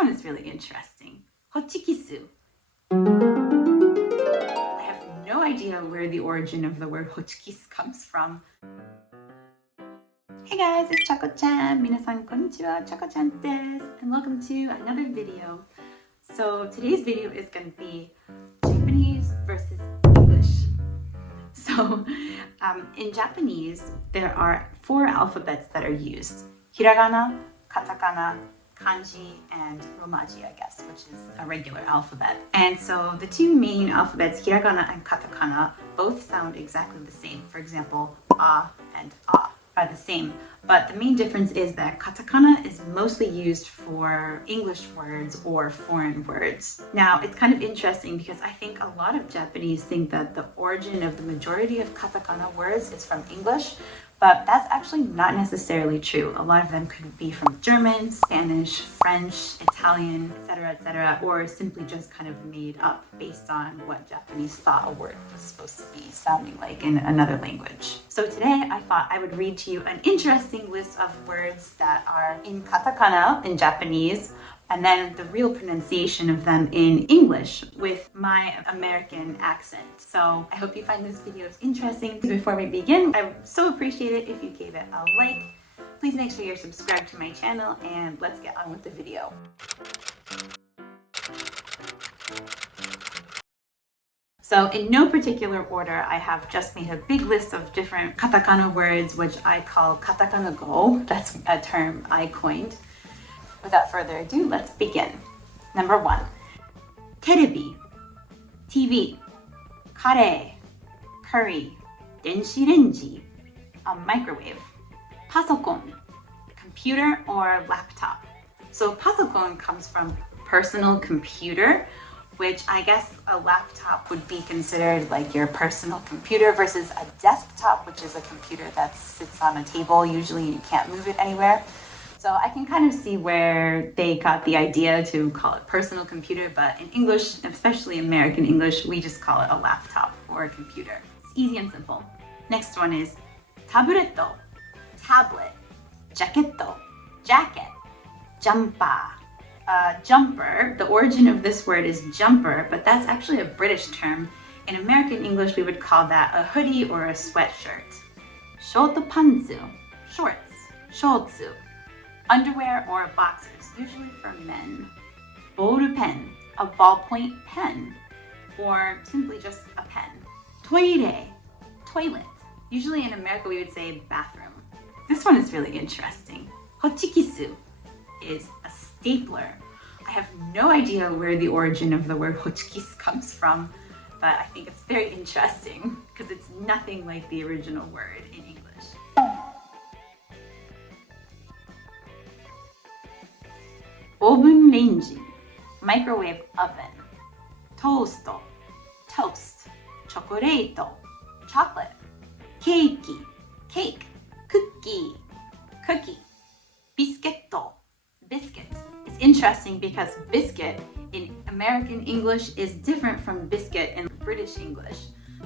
one is really interesting. Hochikisu. I have no idea where the origin of the word hochikis comes from. Hey guys, it's Chako-chan. 皆さんこんにちは、Chako-chan です。And welcome to another video. So today's video is going to be Japanese versus English. So in Japanese, there are 4 alphabets that are used. Hiragana, katakana, kanji, and romaji, I guess, which is a regular alphabet. And so the 2 main alphabets, hiragana and katakana, both sound exactly the same. For example, a and a are the same. But the main difference is that katakana is mostly used for English words or foreign words. Now, it's kind of interesting because I think a lot of Japanese think that the origin of the majority of katakana words is from English, but that's actually not necessarily true. A lot of them could be from German, Spanish, French, Italian, etc., or simply just kind of made up based on what Japanese thought a word was supposed to be sounding like in another language. So today I thought I would read to you an interesting list of words that are in katakana in Japanese, and then the real pronunciation of them in English with my American accent. So I hope you find this video interesting. Before we begin, I would so appreciate it if you gave it a like. Please make sure you're subscribed to my channel, and let's get on with the video. So in no particular order, I have just made a big list of different katakana words, which I call katakana go. That's a term I coined. Without further ado, let's begin. Number 1, terebi, TV, kare, curry, denshi renji, a microwave, pasokon, computer or laptop. So pasokon comes from personal computer, which I guess a laptop would be considered like your personal computer versus a desktop, which is a computer that sits on a table. Usually you can't move it anywhere. So I can kind of see where they got the idea to call it personal computer, but in English, especially American English, we just call it a laptop or a computer. It's easy and simple. Next one is tabletto, tablet, jacketto, jacket, jumper. Jumper, the origin of this word is jumper, but that's actually a British term. In American English, we would call that a hoodie or a sweatshirt. Shortpantsu, shorts, shortsu. Underwear or boxers, usually for men. Ball pen, a ballpoint pen, or simply just a pen. Toire, toilet. Usually in America we would say bathroom. This one is really interesting. Hochikisu is a stapler. I have no idea where the origin of the word hochikis comes from, but I think it's very interesting because it's nothing like the original word in English. Oven range, microwave oven. Toast, toast. Chocolate, chocolate. Cake, cake. Cookie, cookie. Biscuit, biscuit. It's interesting because biscuit in American English is different from biscuit in British English.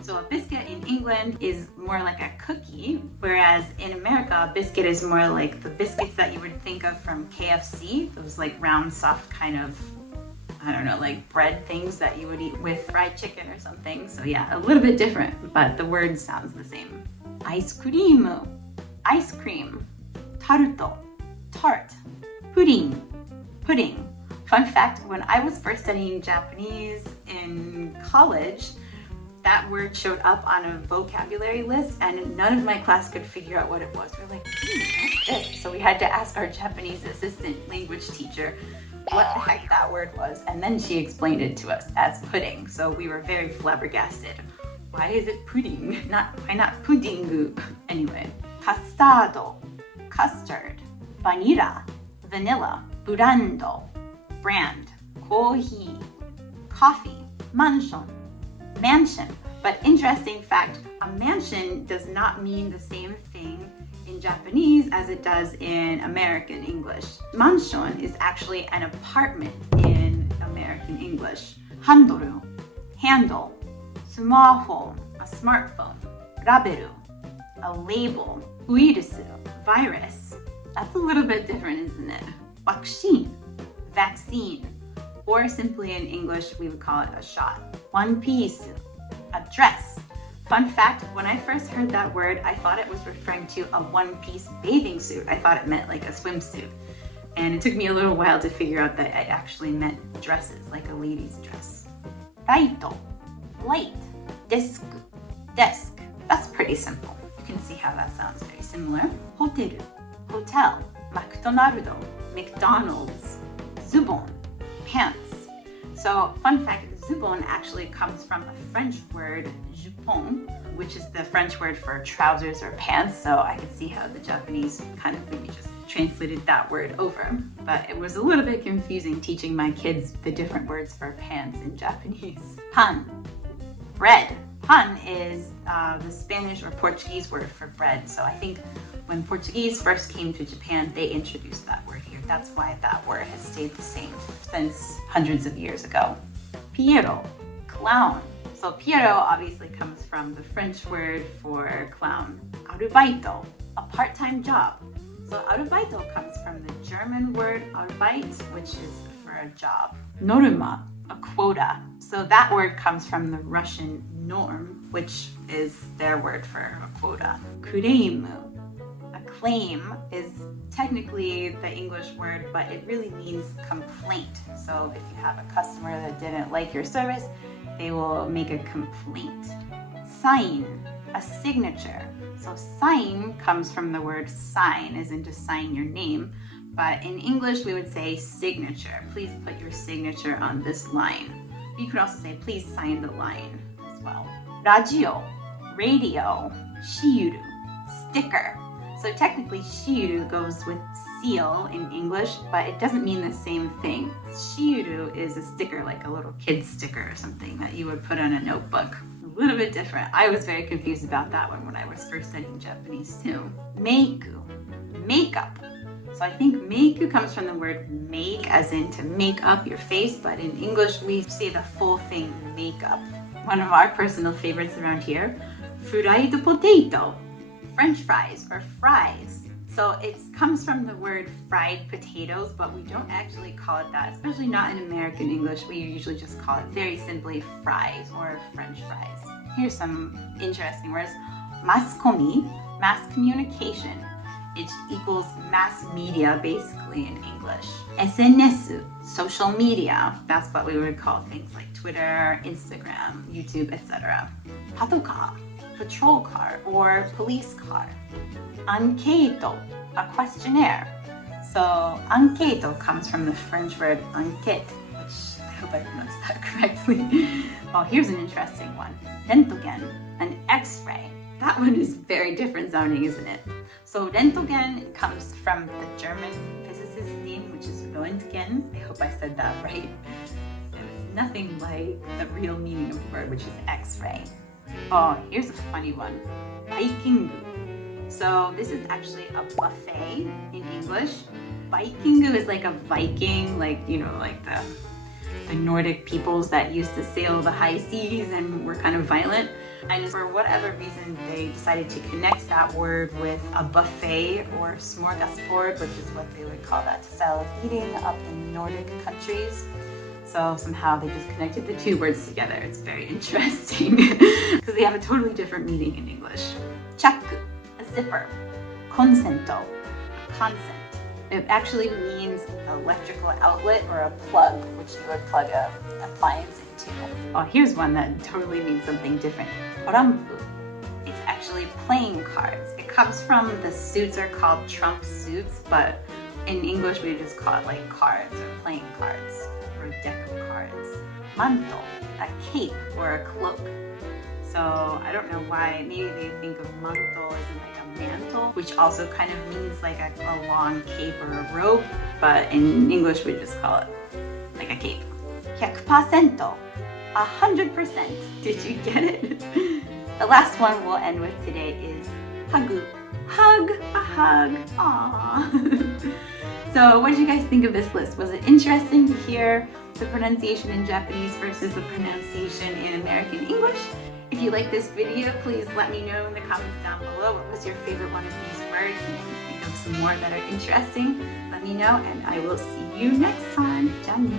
So a biscuit in England is more like a cookie, whereas in America, a biscuit is more like the biscuits that you would think of from KFC, those like round, soft kind of, I don't know, like bread things that you would eat with fried chicken or something. So yeah, a little bit different, but the word sounds the same. Ice cream, ice cream. Taruto, tart. Pudding, pudding. Fun fact, when I was first studying Japanese in college, that word showed up on a vocabulary list and none of my class could figure out what it was. We were like, what's this? So we had to ask our Japanese assistant language teacher what the heck that word was, and then she explained it to us as pudding. So we were very flabbergasted. Why is it pudding? Why not pudding? Anyway, custado, custard, vanilla, vanilla, burando, brand, kohi, coffee, mansion, mansion. But interesting fact, a mansion does not mean the same thing in Japanese as it does in American English. Mansion is actually an apartment in American English. Handoru, handle, smartphone, a smartphone, raberu, a label, uirusu, virus. That's a little bit different, isn't it? Vaccine, vaccine, or simply in English, we would call it a shot. One piece, a dress. Fun fact, when I first heard that word, I thought it was referring to a one-piece bathing suit. I thought it meant like a swimsuit. And it took me a little while to figure out that it actually meant dresses, like a lady's dress. Raito, light, desk, desk. That's pretty simple. You can see how that sounds very similar. Hoteru, hotel. McDonald's, McDonald's. Zubon, pants. So, fun fact, zubon actually comes from a French word, jupon, which is the French word for trousers or pants. So I can see how the Japanese kind of maybe just translated that word over. But it was a little bit confusing teaching my kids the different words for pants in Japanese. Pan, bread. Pan is the Spanish or Portuguese word for bread. So I think when Portuguese first came to Japan, they introduced that word here. That's why that word has stayed the same since hundreds of years ago. Piero, clown. So Piero obviously comes from the French word for clown. Arubaito, a part-time job. So arubaito comes from the German word arbeit, which is for a job. Norma, a quota. So that word comes from the Russian norm, which is their word for a quota. Kureimu, a claim, is technically the English word, but it really means complaint. So if you have a customer that didn't like your service, they will make a complaint. Sign, a signature. So sign comes from the word sign, as in to sign your name. But in English, we would say signature. Please put your signature on this line. You could also say, please sign the line as well. Radio, radio. Shiuru, sticker. So technically, shiuru goes with seal in English, but it doesn't mean the same thing. Shiuru is a sticker, like a little kid's sticker or something that you would put on a notebook. A little bit different. I was very confused about that one when I was first studying Japanese too. Meiku, makeup. So I think meiku comes from the word make, as in to make up your face, but in English we say the full thing, makeup. One of our personal favorites around here, fried potato, French fries or fries. So it comes from the word fried potatoes, but we don't actually call it that, especially not in American English. We usually just call it very simply fries or French fries. Here's some interesting words. Maskomi, mass communication. It equals mass media basically in English. SNS, social media. That's what we would call things like Twitter, Instagram, YouTube, etc. Patoka, patrol car or police car. Anketo, a questionnaire. So anketo comes from the French word enquête, which I hope I pronounced that correctly. Oh, here's an interesting one. Rentgen, an X-ray. That one is very different sounding, isn't it? So Rentgen comes from the German physicist's name, which is Röntgen. I hope I said that right. It's nothing like the real meaning of the word, which is X-ray. Oh, here's a funny one. Vikingu. So this is actually a buffet in English. Vikingu is like a Viking, like, you know, like the Nordic peoples that used to sail the high seas and were kind of violent. And for whatever reason, they decided to connect that word with a buffet or smorgasbord, which is what they would call that style of eating up in Nordic countries. So somehow they just connected the two words together. It's very interesting because they have a totally different meaning in English. Chaku, a zipper. Consento, a consent. It actually means electrical outlet or a plug, which you would plug an appliance into. Oh, here's one that totally means something different. Torampu. It's actually playing cards. It comes from the suits are called trump suits, but in English we just call it like cards or playing cards or a deck of cards. Manto, a cape or a cloak. So I don't know why, maybe they think of manto as in like a mantle, which also kind of means like a long cape or a robe, but in English we just call it like a cape. 100%, 100%. Did you get it? The last one we'll end with today is hagu. Hug, a hug, aww. So what did you guys think of this list? Was it interesting to hear the pronunciation in Japanese versus the pronunciation in American English? If you like this video, please let me know in the comments down below what was your favorite one of these words, and if you think of more that are interesting, let me know and I will see you next time. じゃあね。